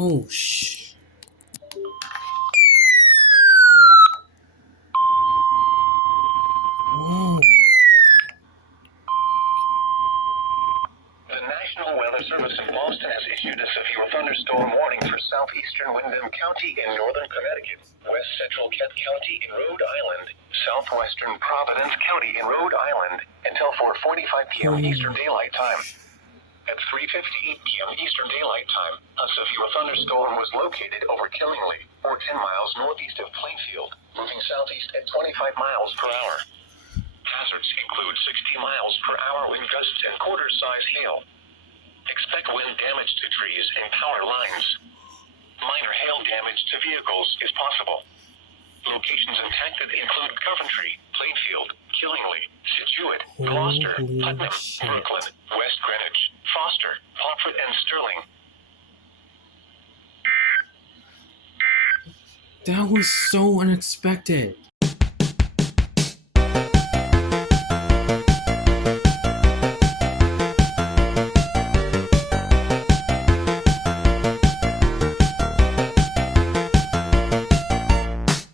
Oh, shh. Whoa. The National Weather Service in Boston has issued a severe thunderstorm warning for southeastern Windham County in northern Connecticut, west central Kent County in Rhode Island, southwestern Providence County in Rhode Island, until 4:45 p.m. Eastern Daylight Time. At 3:58 p.m. Eastern Daylight Time, a severe thunderstorm was located over Killingly, or 10 miles northeast of Plainfield, moving southeast at 25 miles per hour. Hazards include 60 miles per hour wind gusts and quarter-size hail. Expect wind damage to trees and power lines. Minor hail damage to vehicles is possible. Locations impacted include Coventry, Plainfield, Killingly, Scituate, Gloucester, Holy Putnam, shit. Brooklyn, West Greenwich, Foster, Pomfret, and Sterling. That was so unexpected.